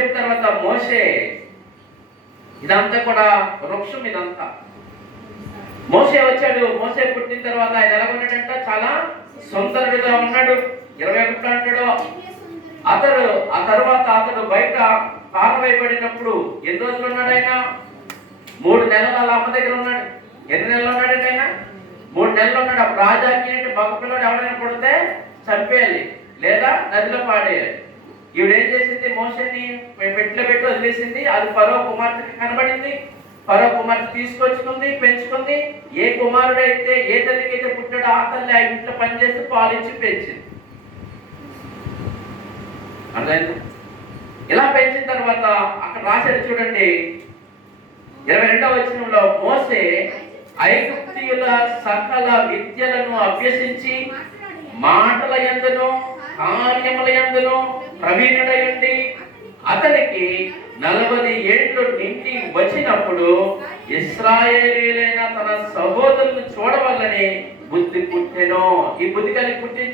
తర్వాత మోషే, ఇదంతా కూడా వృక్షం. ఇదంతా మోషే వచ్చాడు. మోషే పుట్టిన తర్వాత ఆయన ఎలా ఉన్నాడంట? చాలా సుందరుడిగా ఉన్నాడు. 21 అంటాడు. ఆ తర్వాత అతడు బయట పారవేయబడినప్పుడు ఎన్ని రోజులు ఉన్నాడు ఆయన? 3 నెలలు అలా అమ్మ దగ్గర ఉన్నాడు. ఎన్ని నెలలు ఉన్నాడంటే ఆయన? 3 నెలలు ఉన్నాడు. అప్పుడు రాజాకి మగ పిల్లడు ఎవరైనా పుడితే చంపేయాలి లేదా నదిలో పాడేయాలి. ఈవిడేం చేసింది? మోషేని పెట్టిలో పెట్టి వదిలేసింది. అది ఫరో కుమార్తెకి కనబడింది. ఫరో కుమార్తె తీసుకొచ్చుకుంది, పెంచుకుంది. ఏ కుమారుడైతే ఏ తల్లికి అయితే పుట్టాడో ఆ తల్లి ఆ ఇంట్లో పనిచేస్తూ పాలించి పెంచింది. అర్థమైంది? ఇలా పెంచిన తర్వాత అక్కడ రాశాడు చూడండి, 22వ వచనంలో, మోసే ఐగుప్తీయుల సకల విద్యలను అభ్యసించి మాటల యందును కార్యముల యందును ప్రవీణుడై ఉండి అతనికి 40 ఏళ్ళు నిండి వచ్చినప్పుడు ఇశ్రాయేలీయులైన తన సహోదరులను చూడవల్లని బుద్ధి పుట్టెను. ఈ బుద్ధి కలిగి పుట్టి